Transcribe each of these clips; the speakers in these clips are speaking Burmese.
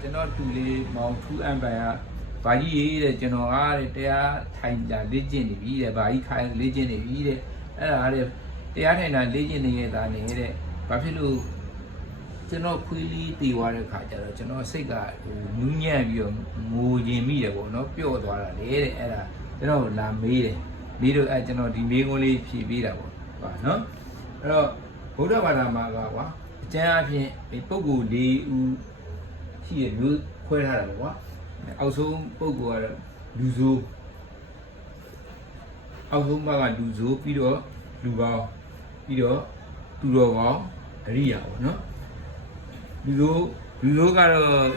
ကျွန်တော်တူလေးမောင်ထူးအံပိုင်ကဘာကြီးရေးတဲ့ကျွန်တော်အားတဲ့တရားထိုင်တာလေ့ကျင့်နေပြီတဲ့ဘာကြီးခိုင်းလေ့ကျင့်နေပြီတဲ့အဲ့ဒါတဲ့တရားထိုင်တာလေ့ကျင့်နေရတာနေတဲ့ဘာဖြစ်လို့ကျွန်တော်ခွေးလေးတေသွားတဲ့ခါကျတော့ကျွန်တော်စိတ်ကနူးညံ့ပြီးတော့ငိုရင်မိတယ်ပေါ့နော်ပျော့သွားတာလေတဲ့အဲ့ဒါကျွန်တော်လာမေးတယ်မေးတော့အဲ့ကျွန်တော်ဒီမေးခွန်းလေးဖြေပေးတာပေါ့ဟာနော်အဲ့တော့ဗုဒ္ဓဘာသာမှာကွာအကျမ်းအဖြစ်ဒီပုဂ္ဂိုလ်၄ဦးရှိရမျိုးခွဲထားတာပေါ့ကွာအောက်ဆုံးပုဂ္ဂိုလ်ကတော့လူဆိုးအောက်ဆုံးဘက်ကလူဆိုးပြီးတော့လူကောင်းပြီးတော့သူတော်ကောင်းအရိယာပေါ့နော်လူဆိုးကတော့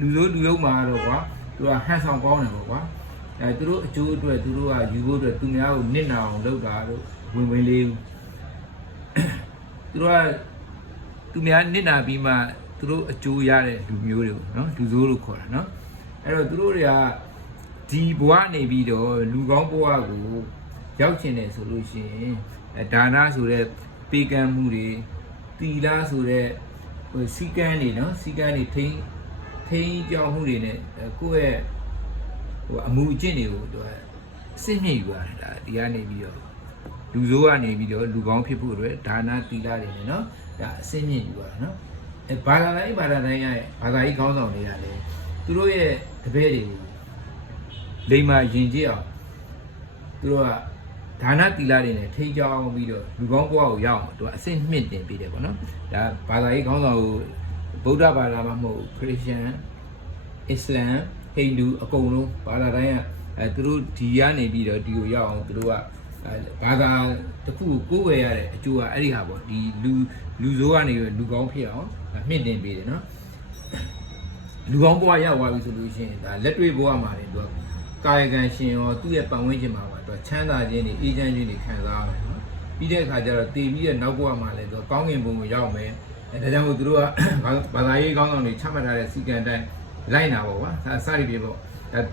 လူယုံမှာတော့ကွာသူကဟန်ဆောင်ကောင်းတယ်ပေါ့ကွာသူတို့အကျိုးအတွက်သူတို့ကယူဖို့အတွက်သူများကိုနစ်နာအောင်လုပ်တာလို့ဝင်လေးဘူးသူတို့ကသူများနစ်နာပြီးမှသူတို့အကျိုးရတဲ့လူမျိုးတွေပေါ့နော်လူဆိုးလို့ခေါ်တာနော်အဲ့တော့သူတို့တွေကဒီဘဝနေပြီးတော့လူကောင်းဘဝကိုရောက်ချင်တယ်ဆိုလို့ရှိရင်ဒါနဆိုတဲ့ပေးကမ်းမှုတွေတီလာဆိုတဲ့စီကန်းတွေနော်စီကန်းတွေထိန်းကြောင်မှုတွေနဲ့ကိုယ့်ရဲ့အမှုအကျင့်တွေကိုသူကအစစ်မြစ်ယူရတယ်ဒါဒီကနေပြီးတော့လူဆိုးကနေပြီးတော့လူကောင်းဖြစ်ဖို့အတွက်ဒါနတီလာတွေနဲ့နော်ဒါအစစ်မြစ်ယူရတာနော်ဘာသာတိုင်းရဲ့ဘာသာရေးခေါင်းဆောင်တွေရတယ်သူတို့ရဲ့တပည့်တွေကိုလိမ္မာယဉ်ကျေးအောင်သူတို့ကဒါနတီလာတွေနဲ့ထိန်းကြောင်းပြီးတော့လူကောင်းဘဝကိုရောက်အောင်သူကအစစ်မြစ်တင်ပေးတယ်ပေါ့နော်ဒါဘာသာရေးခေါင်းဆောင်ကိုဗုဒ္ဓဘာသာမှမဟုတ်ခရစ်ယာန်အစ္စလမ်ဟိန္ဒူအကုန်လုံးဘာသာတိုင်းကသူတို့ဒီကနေပြီးတော့ဒီကိုရောက်အောင်သူတို့ကဘာသာတစ်ခုကိုကိုးဝယ်ရတဲ့အကျိုးကအဲ့ဒီဟာပေါ့ဒီလူဆိုးကနေလူကောင်းဖြစ်အောင်မြင့်တင်ပေးတယ်နော်လူကောင်းဘဝရောက်သွားပြီဆိုလို့ရှိရင်ဒါလက်တွေ့ဘဝမှာလည်းသူကကာယကံရှင်ရောသူ့ရဲ့ပတ်ဝန်းကျင်မှာပါသူကချမ်းသာခြင်းတွေအေးချမ်းခြင်းတွေခံစားရတယ်နော်ပြီးတဲ့အခါကျတော့တည်ပြီးတဲ့နောက်ဘဝမှာလည်းသူကကောင်းကင်ဘုံကိုရောက်မယ်ဒါကြောင့်မို့သူတို့ကဘာသာရေးကောင်းဆောင်တွေချမှတ်ထားတဲ့စီကံတိုင်းလိုက်နာပေါ့ကွာစသည်ပြေပေါ့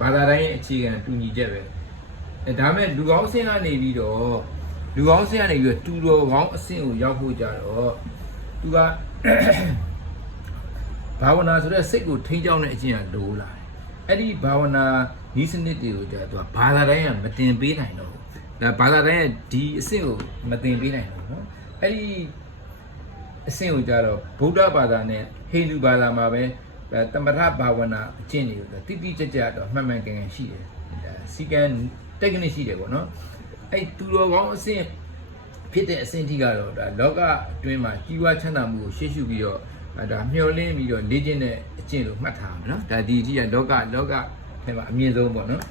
ဘာသာတိုင်းရဲ့အခြေခံတူညီချက်ပဲဒါမဲ့လူကောင်းအဆင့်ကနေပြီးတော့တူတော်ကောင်းအဆင့်ကိုရောက်ဖို့ကြတော့သူကဘာဝနာဆိုတဲ့စိတ်ကိုထိန်းကျောင်းတဲ့အကျင့်ကလိုလာတယ်အဲ့ဒီဘာဝနာဤစနစ်တွေကိုကြတော့ဘာသာတိုင်းကမတင်ပေးနိုင်တော့ဘူးဒါဘာသာတိုင်းကဒီအဆင့်ကိုမတင်ပေးနိုင်တော့နော်အဲ့ဒီအဆင့်ကိုကြတော့ဗုဒ္ဓဘာသာနဲ့ဟိန္ဒူဘာသာမှာပဲတမထဘာဝနာအကျင့်တွေကိုတိတိကျကျတော့မှန်မှန်ကန်ကန်ရှိတယ်စီကံ technique ရှိတယ်ပေါ့နော်အဲ့တူတော်ကောင်းအဆင့်ဖြစ်တဲ့အဆင့်ထိကတော့ဒါလောကအတွင်းမှာကြီးပွားချမ်းသာမှုကိုရှေ့ရှုပြီးတော့ဒါမျှော်လင့်ပြီးတော့လေ့ကျင့်တဲ့အကျင့်လို့မှတ်ထားမှာနော်ဒါဒီအထိကလောကထဲမှာအမြင့်ဆုံးပေါ့နော်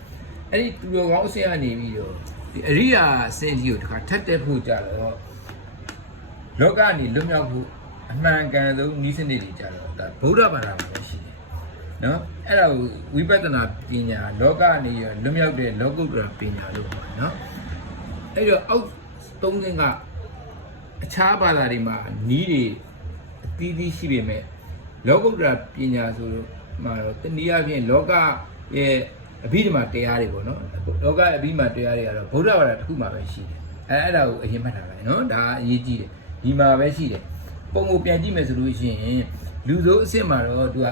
အဲ့ဒီတူတော်ကောင်းအဆင့်ကနေပြီးတော့ဒီအရိယာအဆင့်ကြီးကိုတစ်ခါထပ်တက်ဖို့ကြတော့လောကကနေလွတ်မြောက်ဖို့အမှန်ကန်ဆုံးနည်းစနစ်တွေကြတော့ဒါဗုဒ္ဓဘာသာမှာရှိတယ်နော်အဲ့ဒါကိုဝိပဿနာပညာလောကနေလွတ်မြောက်တဲ့လောကုတ္တရာပညာလို့ခေါ်တယ်နော်အဲ့တော့အောက်သုံးဆင့်ကအခြားဘာသာတွေမှာနီးတွေအသီးသီးရှိပေမဲ့လောကုတ္တရာပညာဆိုတော့မှာတော့တနည်းအားဖြင့်လောကရဲ့အဘိဓမ္မာတရားတွေပေါ့နော်လောကအဘိဓမ္မာတရားတွေကတော့ဗုဒ္ဓဘာသာတစ်ခုမှာပဲရှိတယ်အဲ့ဒါကိုအရင်မှတ်ထားလိုက်နော်ဒါအရေးကြီးတယ်ဒီမှာပဲရှိတယ်ပုံကိုပြန်ကြည့်မယ်ဆိုလို့ရှိရင်လူဆိုးအစ်စ်မှာတော့သူက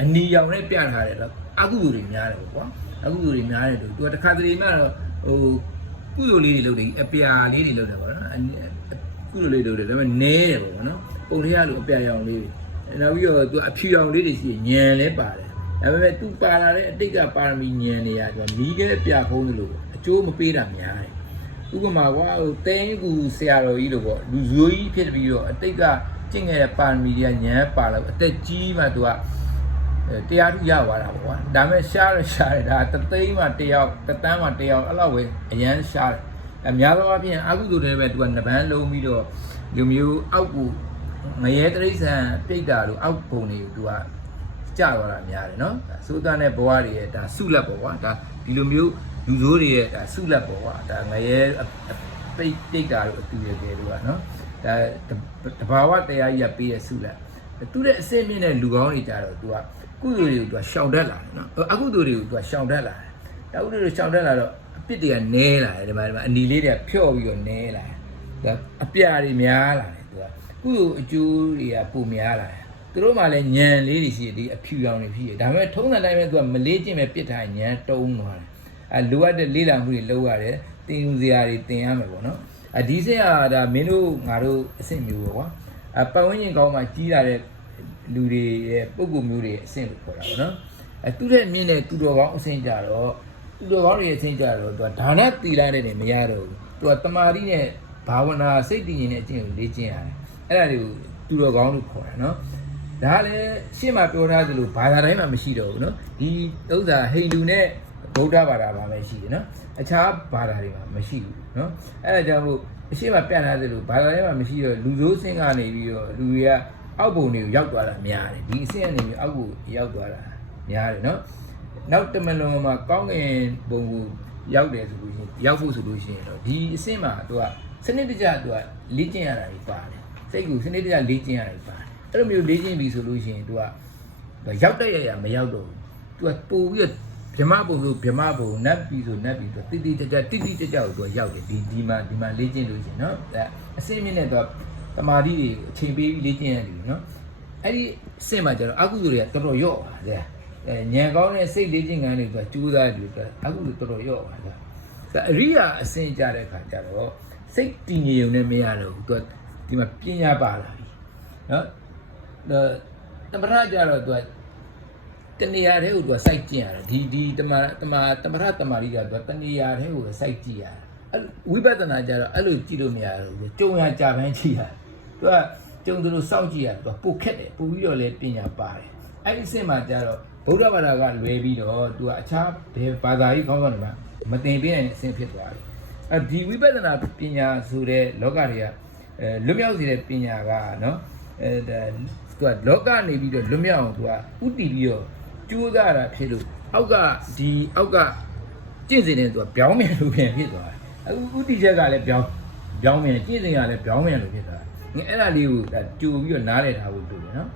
အနီရောင်နဲ့ပြထားတယ်တော့အကုသိုလ်တွေများတယ်ပေါ့ကွာအကုသိုလ်တွေများတယ်လို့သူကတစ်ခါတလေမှတော့ကုသိုလ်လေးတွေလုပ်တယ်အပြာလေးတွေလုပ်တယ်ပေါ့နော်ကုသိုလ်လေးလုပ်တယ်ဒါပေမဲ့နဲတယ်ပေါ့နော်ပုံထရလို့အပြာရောင်လေးတွေနောက်ပြီးတော့သူအဖြူရောင်လေးတွေရှိညံလဲပါတယ်ဒါပေမဲ့သူပါလာတဲ့အတိတ်ကပါရမီညံနေရသူကမီးခဲပြဖုံးတယ်လို့အကျိုးမပေးတာများတယ်ဥပမာကွာတင်းကူဆရာတော်ကြီးလို့ပေါ့လူဇိုးကြီးဖြစ်ပြီးတော့အတိတ်ကကျင့်ခဲ့တဲ့ပါရမီတွေကညံပါလာအသက်ကြီးမှသူကတရားထုရသွားတာပေါ့ကွာဒါပေမဲ့ရှားတယ်ဒါတသိန်းမှတယောက်တတန်းမှတယောက်အဲ့လောက်ပဲအရန်ရှားတယ်အများသောအားဖြင့်အကုသိုလ်တွေပဲသူကနှပန်းလုံးပြီးတော့လူမျိုးအောက်ကိုငရဲတရိษံပြိတ္တာလို့အောက်ပုံတွေကိုသူကကြာသွားတာများတယ်နော်သုဒ္ဓနဲ့ဘဝတွေရဲ့ဒါဆုလက်ပေါ့ကွာဒါဒီလိုမျိုးလူဆိုးတွေရဲ့ဒါဆုလက်ပေါ့ကွာဒါငရဲပြိတ္တာလို့အတူရခဲ့လို့ကနော်ဒါတဘာဝတရားကြီးကပေးတဲ့ဆုလက်သူတဲ့အစင်းမြင့်တဲ့လူကောင်းတွေကြတော့သူကကုသိုလ်တွေကိုသူကရှောင်တတ်လာတယ်နော်အကုသိုလ်တွေကိုသူကရှောင်တတ်လာတယ်ဒါကုသိုလ်တွေရှောင်တတ်လာတော့အပြစ်တွေကနည်းလာတယ်ဒီမှာအနီလေးတွေကဖြော့ပြီးတော့နည်းလာတယ်ဒါအပြာတွေများလာတယ်သူကကုသိုလ်အကျိုးတွေကပိုများလာတယ်သူ သူတို့မှလည်းညံလေးတွေရှိတယ်ဒီအဖြူရောင်တွေဖြစ်တယ်ဒါပေမဲ့ထုံးစံတိုင်းပဲသူကမလေးချင်းပဲပြစ်ထားညံတုံးသွားတယ်လိုအပ်တဲ့လေးလာမှုတွေလုပ်ရတယ်တင်ယူစရာတွေတင်ရမယ်ပေါ့နော်ဒီစင်ကဒါမင်းတို့ငါတို့အဆင့်မျိုးပေါ့ကွာပတ်ဝန်းကျင်ကောင်းမှကြီးလာတဲ့လူတွေရဲ့ပုံကူမျိုးတွေအဆင့်လို့ခေါ်တာပေါ့နော်သူ့ရဲ့မြင့်တဲ့သူတော်ကောင်းအဆင့်ကြတော့သူတော်ကောင်းတွေအဆင့်ကြတော့သူကဒါနသီလနဲ့မရတော့ဘူးသူကတမာတိနဲ့ဘာဝနာစိတ်တည်ငြိမ်တဲ့အကျင့်ကိုလေ့ကျင့်ရတယ်အဲ့ဒါတွေကိုသူတော်ကောင်းလို့ခေါ်တာနော်ဒါလည်းရှေ့မှာပြောထားသလိုဘာသာတိုင်းမှာမရှိတော့ဘူးနော်ဒီဥစ္စာဟိန္ဒူနဲ့ဗုဒ္ဓဘာသာမှာပဲရှိတယ်နော်အခြားဘာသာတွေမှာမရှိဘူးနော်အဲ့ဒါကြောင့်မို့အရှိမပြတ်ထားသလိုဘာသာရေးမှာမရှိတော့လူစိုးစင်းကနေပြီးတော့လူတွေကအောက်ပုံတွေကိုရောက်သွားတာများတယ်ဒီအဆင့်ကနေပြီးအောက်ကိုရောက်သွားတာများတယ်နော်နောက်တမလွန်မှာကောင်းကင်ဘုံကိုရောက်တယ်ဆိုလို့ရှိရင်ရောက်ဖို့ဆိုလို့ရှိရင်တော့ဒီအဆင့်မှာသူကစနစ်တကျသူကလေ့ကျင့်ရတာကြီးပါတယ်စိတ်ကိုစနစ်တကျလေ့ကျင့်ရတာကြီးပါတယ်အဲ့လိုမျိုးလေ့ကျင့်ပြီဆိုလို့ရှိရင်သူကရောက်တဲ့ရမရောက်တော့ဘူးသူကပို့ပြီးတော့ဗြဟ္မဘုံဆိုဗြဟ္မဘုံနတ်ပြည်ဆိုနတ်ပြည်ဆိုတိတိကျကျကိုသူကရောက်တယ်ဒီမှာလေ့ကျင့်လို့ရှိရင်နော်အစင်းမြင့်နဲ့သူကတမာတိတွေအချိန်ပေးပြီးလေ့ကျင့်ရတယ်နော်အဲ့ဒီအစင်းမှာကျတော့အကုသိုလ်တွေကတော်တော်ရော့ပါတယ်ညံကောင်းတဲ့စိတ်လေ့ကျင့်ခန်းတွေသူကကျိုးစားတယ်လို့အကုသိုလ်တော်တော်ရော့ပါတယ်အရိယာအစင်းကြတဲ့ခါကျတော့စိတ်တည်ငြိမ်ုံနဲ့မရတော့ဘူးသူကဒီမှာပညာပါလာပြီနော်တမထကြတော့သူကတဏှာတဲ့ကိုသူကစိုက်ကြည့်ရတယ်ဒီတမထတမာရီကသူကတဏှာတဲ့ကိုစိုက်ကြည့်ရတယ်ဝိပဿနာကြတော့အဲ့လိုကြည့်လို့မရဘူးကြုံရကြပန်းကြည့်ရတယ်သူကကြုံသူတို့စောင့်ကြည့်ရတယ်သူကပိုခက်တယ်ပိုပြီးတော့လည်းပညာပါတယ်အဲ့ဒီအဆင့်မှာကြတော့ဗုဒ္ဓဘာသာကလွယ်ပြီးတော့သူကအခြားဘယ်ဘာသာကြီးကောင်းကောင်းတွေမှာမသင်ပေးနိုင်တဲ့အဆင့်ဖြစ်သွားပြီဒီဝိပဿနာပညာဆိုတဲ့လောကတွေကလွတ်မြောက်စေတဲ့ပညာကနော်သူကလောကနေပြီးတော့လွတ်မြောက်အောင်သူကဥတည်ပြီးတော့ကျိုးစားတာဖြစ်လို့အောက်ကကျင့်စဉ်နဲ့သူကပြောင်းမြန်လို့ဖြစ်သွားတယ်အခုဥတည်ချက်ကလည်းပြောင်းမြန်ကျင့်စဉ်ကလည်းပြောင်းမြန်လို့ဖြစ်သွားတယ်အဲ့ဒါလေးကိုကြိုပြီးတော့နားလည်ထားဖို့လိုတယ်နော်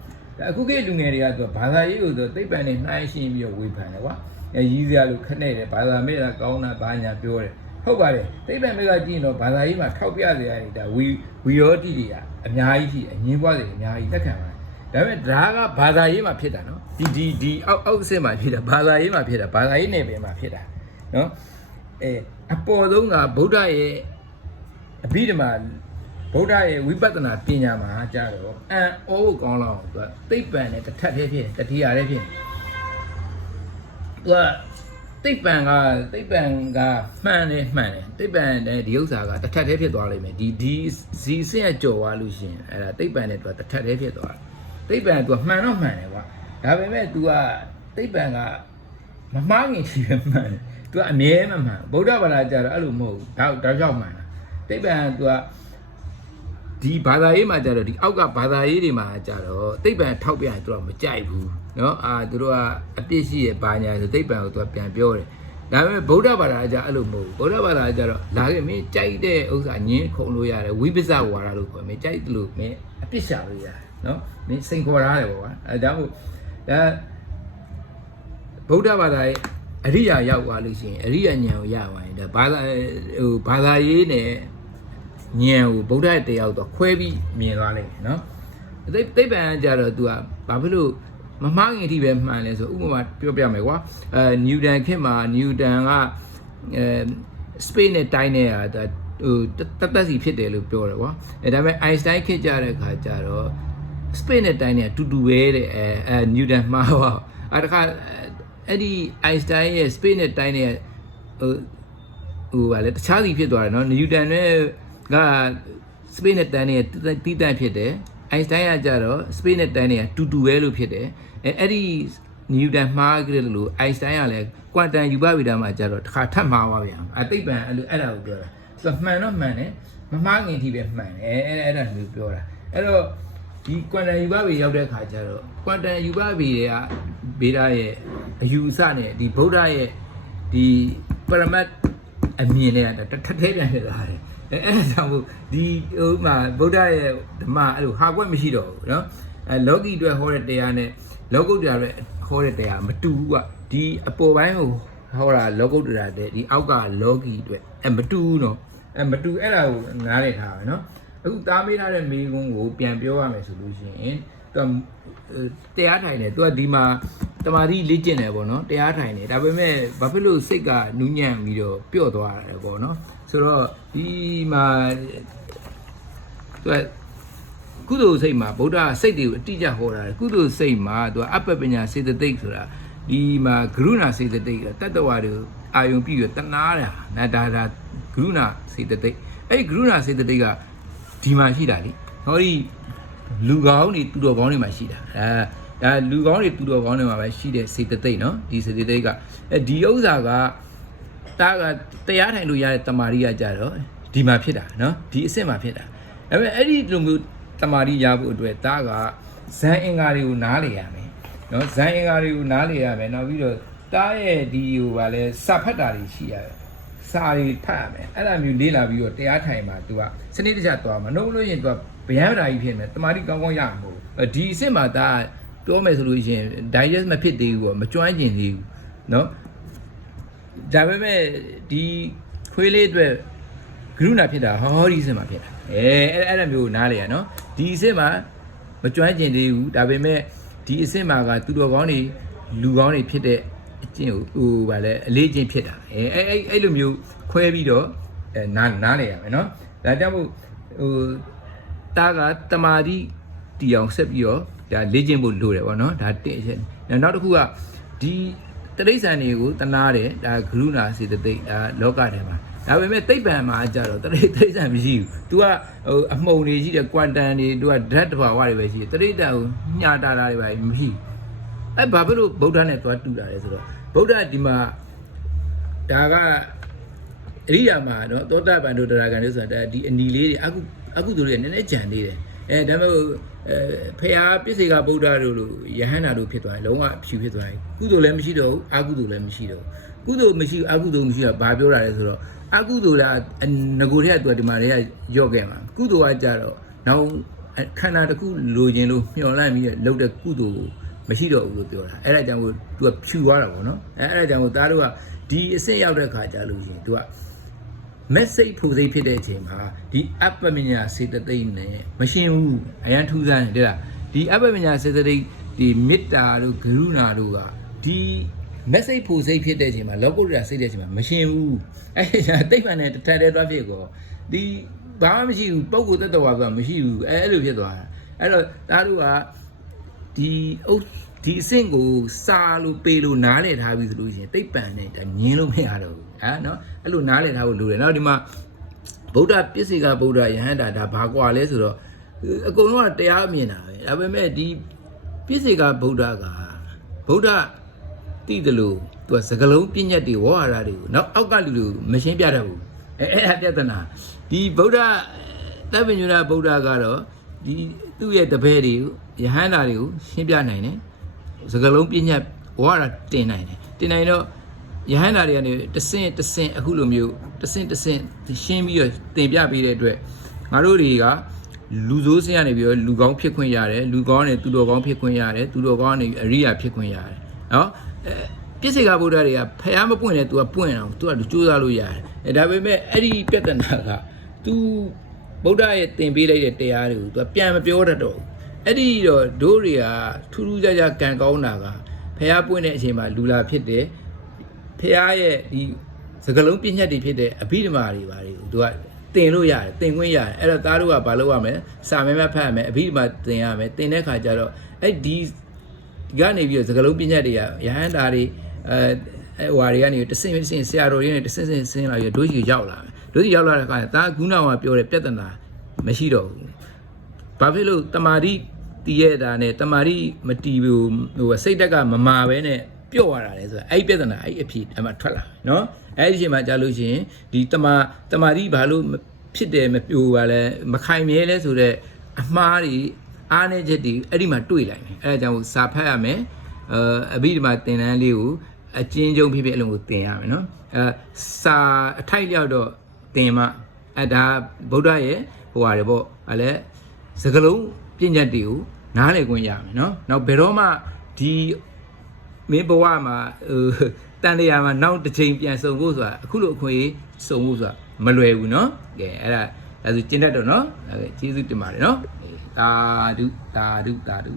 အခုခေတ်လူငယ်တွေကသူဘာသာရေးကိုသူသိပ္ပံနဲ့နှိုင်းရှင်းပြီးတော့ဝေဖန်တယ်ကွာရည်စရာလို့ခနဲ့တယ်ဘာသာမဲ့တာကောင်းတာဘာညာပြောတယ်ဟုတ်ပါတယ်သိပ္ပံမဲ့ကကြည့်ရင်တော့ဘာသာရေးမှာထောက်ပြစရာတွေဒါဝီရောတိတွေကအများကြီးရှိအငင်းပွားတွေအများကြီးလက်ခံပါတယ်ဒါပေမဲ့ဒါကဘာသာရေးမှာဖြစ်တာနော်ဒီအောက်အဆင့်မှာဖြစ်တာဘာသာရေးမှာဖြစ်တာဘာသာရေးနယ်ပယ်မှာဖြစ်တာနော်အပေါ်ဆုံးကဗုဒ္ဓရဲ့အဘိဓမ္မာဗုဒ္ဓရဲ့ဝိပဿနာပညာမှာကြတော့ဩဖို့ကောင်းလောက်သူကသိပ္ပံနဲ့တစ်ထပ်သေးဖြစ်တတိယလေးဖြစ်သူကသိပ္ပံကမှန်တယ်သိပ္ပံနဲ့ဒီဥစ္စာကတစ်ထပ်သေးဖြစ်သွားလိမ့်မယ်ဒီဇီစက်ကြော်သွားလို့ရှိရင်အဲ့ဒါသိပ္ပံနဲ့သူကတစ်ထပ်သေးဖြစ်သွားတယ်သိပ္ပံသူကမှန်တော့မှန်တယ်ကွာဒါပေမဲ့ तू ကသိပ္ပံကမမှားငင်ရှိပဲမှန်တယ် तू ကအမြဲမမှန်ဗုဒ္ဓဘာသာကြတော့အဲ့လိုမဟုတ်ဘူးဒါကြောင့်မှန်တာသိပ္ပံ तू ကဒီဘာသာရေးမှာကြတော့ဒီအောက်ကဘာသာရေးတွေမှာကြတော့သိပ္ပံထောက်ပြရင် तू တော့မကြိုက်ဘူးเนาะသူတို့ကအပြစ်ရှိရဲ့ဘာညာဆိုသိပ္ပံကို तू ပြန်ပြောတယ်ဒါပေမဲ့ဗုဒ္ဓဘာသာကကြအဲ့လိုမဟုတ်ဘူးဗုဒ္ဓဘာသာကကြတော့လာခဲ့မင်းကြိုက်တဲ့ဥစ္စာညင်းခုံလို့ရတယ်ဝိပဿနာဝါဒလို့ခေါ်မင်းကြိုက်တယ်လို့မင်းအပြစ်ရှာလို့ရတယ်နော်မင်းစိန်ခေါ်ထားတယ်ပေါ့ကွာအဲဒါမို့ဒါဗုဒ္ဓဘာသာရဲ့အရိယာရောက်သွားလို့ရှိရင်အရိယာဉာဏ်ကိုရသွားရင်ဒါဘာသာရေးနဲ့ဉာဏ်ကိုဗုဒ္ဓရဲ့တရားတော့ခွဲပြီးမြင်သွားလိမ့်မယ်နော်သိပ္ပံကကြတော့ तू ကဘာဖြစ်လို့မမှားငင်အထိပဲမှန်လဲဆိုဥပမာပြောပြမယ်ကွာနျူတန်ခေတ်မှာနျူတန်ကစပိတ်နဲ့တိုင်းနေတာဟိုတက်စီဖြစ်တယ်လို့ပြောတယ်ကွာဒါပေမဲ့အိုင်စတိုင်းခေတ်ကြတဲ့ခါကျတော့စပိတ်နဲ့တိုင်းနေတာတူပဲတဲ့နျူတန်မှားတော့တခါအဲ့ဒီအိုင်စတိုင်းရဲ့စပိတ်နဲ့တိုင်းနေတဲ့ဟိုဗာလေတခြားစီဖြစ်သွားတယ်နော်နျူတန်နဲ့ကစပိတ်နဲ့တိုင်းနေတဲ့တီးတန့်ဖြစ်တယ်အိုင်စတိုင်းကကြတော့စပိတ်နဲ့တိုင်းနေတာတူပဲလို့ဖြစ်တယ်အဲ့ဒီနျူတန်မှားကြတယ်လို့အိုင်စတိုင်းကလည်းကွမ်တန်ယူပဗေဒမှာကြတော့တစ်ခါထပ်မှားသွားပြန်သိပ္ပံအဲ့ဒါကိုပြောတာသူမှန်တော့မှန်တယ်မမှားငင်အထိပဲမှန်တယ်အဲ့ဒါမျိုးပြောတာအဲ့တော့ဒီကွမ်တန်ယူပဗေရောက်တဲ့ခါကျတော့ကွမ်တန်ယူပဗေကဗေဒရဲ့အယူအဆနဲ့ဒီဗုဒ္ဓရဲ့ဒီပရမတ်အမြင်နဲ့တစ်ထပ်သေးပြန်ဖြစ်လာတယ်အဲ့ဒါကြောင့်ဒီဟိုမှာဗုဒ္ဓရဲ့ဓမ္မအဲ့လိုဟာကွက်မရှိတော့ဘူးเนาะလောကီအတွက်ဟောတဲ့တရားနဲ့လောကုတ္တရာအတွက်ဟောတဲ့တရားမတူဘူးကွာဒီအပေါ်ပိုင်းကိုဟောတာလောကုတ္တရာတဲ့ဒီအောက်ကလောကီအတွက်မတူဘူးเนาะမတူအဲ့ဒါကိုနားလည်ထားပါเนาะအခုသားမေးထားတဲ့မိကုန်းကိုပြန်ပြောရမယ်ဆိုလို့ရှိရင် တရားထိုင်တယ်သူကဒီမှာတမာတိလေ့ကျင့်တယ်ပေါ့နော်တရားထိုင်တယ်ဒါပေမဲ့ဘာဖြစ်လို့စိတ်ကနူးညံ့ပြီးတော့ပျော့သွားတယ်ပေါ့နော်ဆိုတော့ဒီမှာသူကကုသိုလ်စိတ်မှာဗုဒ္ဓစိတ်တွေကိုအတိအကျဟောတာကုသိုလ်စိတ်မှာသူကအပ္ပပညာစေတသိက်ဆိုတာဒီမှာဂရုဏာစေတသိက်ကတတ္တဝါတွေအာယုံပြီးတော့တနာတာဒါဂရုဏာစေတသိက်အဲ့ဒီဂရုဏာစေတသိက်ကဒီမှာရှိတာလေဟောဒီလူကောင်းတွေသူတော်ကောင်းတွေမှာရှိတာဒါလူကောင်းတွေသူတော်ကောင်းတွေမှာပဲရှိတဲ့စေတသိက်နော်ဒီစေတသိက်ကဒီဥစ္စာကတာကတရားထိုင်လို့ရတဲ့တမာရီကကြတော့ဒီမှာဖြစ်တာနော်ဒီအစ်စ်မှာဖြစ်တာဒါပေမဲ့အဲ့ဒီလိုမျိုးတမာရီရဖို့အတွက်တာကဇန်အင်္ဂါတွေကိုနားလေရမယ်နော်ဇန်အင်္ဂါတွေကိုနားလေရမယ်နောက်ပြီးတော့တာရဲ့ဒီဟိုဗာလဲစာဖတ်တာတွေရှိရတယ်စာတွေဖတ်ရမယ်အဲ့ဒါမျိုးလေးလာပြီးတော့တရားထိုင်မှာ तू ကစနစ်တကျသွားမှာနှုတ်လို့ရင် तू ကဗျမ်းတာကြီးဖြစ်နေတမာရီကောင်းကောင်းရမှာမဟုတ်ဒီအစ်စ်မှာတာပြောမယ်ဆိုလို့ရှိရင် digest မဖြစ်သေးဘူးပေါ့မကျွမ်းကျင်သေးဘူးเนาะဒါပေမဲ့ဒီခွေးလေးအတွက်ဂရုဏာဖြစ်တာဟောဒီအစ်စ်မှာဖြစ်တာအဲ့ဒါမျိုးနားလေရเนาะဒီအစ်စ်မှာမကျွမ်းကျင်သေးဘူးဒါပေမဲ့ဒီအစ်စ်မှာကသူတော်ကောင်းတွေလူကောင်းတွေဖြစ်တဲ့အကျင့်ကိုဟိုဗာလဲအလေးချင်းဖြစ်တာအဲ့လိုမျိုးခွဲပြီးတော့နားလေရမယ်เนาะဒါကြောင့်မို့ဟိုတာကတမာတိတီအောင်ဆက်ပြီးတော့ဒါလေ့ကျင့်ဖို့လိုတယ်ပေါ့နော်ဒါတစ်အချက်နောက်တစ်ခုကဒီတိရစ္ဆာန်တွေကိုတနာတယ်ဒါဂရုဏာစေတသိက်ဒါလောကထဲမှာဒါပေမဲ့သိပ္ပံမှာကြတော့တိရစ္ဆာန်မရှိဘူး तू ကဟိုအမှုန်တွေရှိတယ်ကွမ်တန်တွေ तू ကဓာတ်တဘာဝတွေပဲရှိတယ်တိရစ္ဆာန်ကိုညှာတာတာတွေပဲမရှိအဲ့ဘာဖြစ်လို့ဗုဒ္ဓနဲ့သွားတူတာလဲဆိုတော့ဗုဒ္ဓဒီမှာဒါကအရိယာမှာနော်သောတာပန်တို့တရားဂန်တို့ဆိုတာဒီအနီလေးတွေအခုတို့တွေနည်းနည်းကြံသေးတယ်ဒါပေမဲ့ဖရာပစ္စေကဗုဒ္ဓတို့လိုယဟန္တာတို့ဖြစ်သွားတယ်လုံးဝဖြူဖြစ်သွားတယ်ကုသိုလ်လည်းမရှိတော့ဘူးအကုသိုလ်လည်းမရှိတော့ဘူးကုသိုလ်မရှိအကုသိုလ်မရှိတာဘာပြောတာလဲဆိုတော့အကုသိုလ်ကငကိုတဲ့ကသူကဒီမှာတွေကရော့ခဲ့မှာကုသိုလ်ကကြတော့နောက်ခန္ဓာတစ်ခုလိုချင်လို့မျှော်လန့်ပြီးလှုပ်တဲ့ကုသိုလ်မရှိတော့ဘူးလို့ပြောတာအဲ့ဒါကြောင့်မို့ तू ကဖြူသွားတာပေါ့နော်အဲ့ဒါကြောင့်မို့သားတို့ကဒီအစ်စ်ရောက်တဲ့ခါကြာလို့ရှိရင် तू ကmessage ဖို့စိတ်ဖြစ်တဲ့အချိန်မှာဒီအပ္ပမညာစေတသိက်နဲ့မရှင်းဘူးအရန်ထူးဆန်းတယ်တဲ့ဒီအပ္ပမညာစေတသိက်ဒီမေတ္တာတို့ဂရုဏာတို့ကဒီ message ဖို့စိတ်ဖြစ်တဲ့အချိန်မှာလောကုတ္တရာစိတ်တဲ့အချိန်မှာမရှင်းဘူးအဲ့ဒါတိတ်မှန်တဲ့တထက်တည်းသွားဖြစ်ကောဒီဘာမှမရှိဘူးပုဂ္ဂိုလ်တ attva ကမရှိဘူးအဲ့လိုဖြစ်သွားတာအဲ့တော့သားတို့ကဒီအဆင့်ကိုစာလို့ပေလို့နားလည်ထားပြီဆိုလို့ရှိရင်တိတ်ပံနဲ့ဒါညင်းလို့မရတော့ဘူးနော်အဲ့လိုနားလည်ထားဖို့လိုတယ်နောက်ဒီမှာဗုဒ္ဓပစ္စေကဗုဒ္ဓယဟန္တာဒါဘာကွာလဲဆိုတော့အကုန်လုံးကတရားမြင်တာပဲဒါပေမဲ့ဒီပစ္စေကဗုဒ္ဓကဗုဒ္ဓသိတယ်လို့သူကစကလုံးပြည့်ညတ်တွေဝါဟာရတွေကိုနောက်အောက်ကလူလူမရှင်းပြတတ်ဘူးအဲ့ဒါပြဿနာဒီဗုဒ္ဓသဗ္ဗညုရဗုဒ္ဓကတော့ဒီသူ့ရဲ့တပည့်တွေယဟန္တာတွေကိုရှင်းပြနိုင်တယ်စကလုံးပြည့်ညတ်ဝါဟာရတင်နိုင်တယ်တင်နိုင်တော့ယဟန္တာတွေကနေတဆင့်အခုလိုမျိုးတဆင့်ရှင်းပြီးတော့တင်ပြပေးတဲ့အတွက်ငါတို့တွေကလူဆိုးစင်းကနေပြီးတော့လူကောင်းဖြစ်ခွင့်ရတယ်လူကောင်းနဲ့သူတော်ကောင်းဖြစ်ခွင့်ရတယ်သူတော်ကောင်းကနေအရိယာဖြစ်ခွင့်ရတယ်နော်ပြစ္ဆေကဗုဒ္ဓတွေကဖျားမပွင့်တယ်သူကပွင့်အောင်သူကကြိုးစားလို့ရတယ်ဒါပေမဲ့အဲ့ဒီပြဿနာကသူဗုဒ္ဓရဲ့သင်ပေးလိုက်တဲ့တရားတွေကိုသူကပြန်မပြောတတ်တော့ဘူးအဲ့ဒီတော့ဒိုးတွေကထူးထူးခြားခြားကံကောင်းတာကဖျားပွင့်တဲ့အချိန်မှာလူလာဖြစ်တယ်ဖះရဲ့ဒီစကလုံးပြည့်ညတ်တွေဖြစ်တဲ့အဘိဓမ္မာတွေပါတွေကိုသူကတင်လို့ရတယ်တင်ခွင့်ရတယ်အဲ့တော့သားတို့ကဘာလုပ်ရမလဲစာမဲမဲဖတ်ရမယ်အဘိဓမ္မာတင်ရမယ်တင်တဲ့ခါကျတော့အဲ့ဒီကနေပြီးတော့စကလုံးပြည့်ညတ်တွေကယဟန္တာတွေဟွာတွေကနေတဆင့်ဆရာတော်တွေနဲ့တဆင့်ဆင်းလာပြီးဒုစီရောက်လာမယ်ဒုစီရောက်လာတဲ့ခါသားခုနကပြောတဲ့ပြဿနာမရှိတော့ဘူးဘာဖြစ်လို့တမာတိတည်ရတာနဲ့တမာတိမတည်ဘူးဟိုစိတ်တက်ကမမာပဲနဲ့ပြော့ရတာလေဆိုတာအဲ့ပြဿနာအဲ့အဖြစ်အမှထွက်လာเนาะအဲ့ဒီအချိန်မှာကြာလို့ရှိရင်ဒီတမာတိဘာလို့ဖြစ်တယ်မပြိုပါလဲမခိုင်မြဲလဲဆိုတော့အမှားတွေအားနည်းချက်တွေအဲ့ဒီမှာတွေ့လိုက်မယ်အဲ့ဒါကြောင့်စာဖတ်ရမယ်အဘိဓမ္မာသင်တန်းလေးကိုအကျဉ်းချုပ်ဖြစ်ဖြစ်အလုံးကိုသင်ရမယ်เนาะစာအထိုက်လျောက်တော့သင်မှဒါဗုဒ္ဓရဲ့ဟိုဟာတွေပေါ့အဲ့လေစကလုံးပြည့်ညတ်တွေကိုနားလည်ခွင့်ရမယ်เนาะနောက်ဘယ်တော့မှဒီမင်းဘဝမှာတန်တရားမှာနောက်တစ်ချိန်ပြန်စုံဖို့ဆိုတာအခုလိုအခွင့်အရေးစုံဖို့ဆိုတာမလွယ်ဘူးเนาะကဲအဲ့ဒါဆိုကျင့်တတ်တော့เนาะကျေးဇူးတင်ပါတယ်เนาะ တာဓုတာဓုတာဓု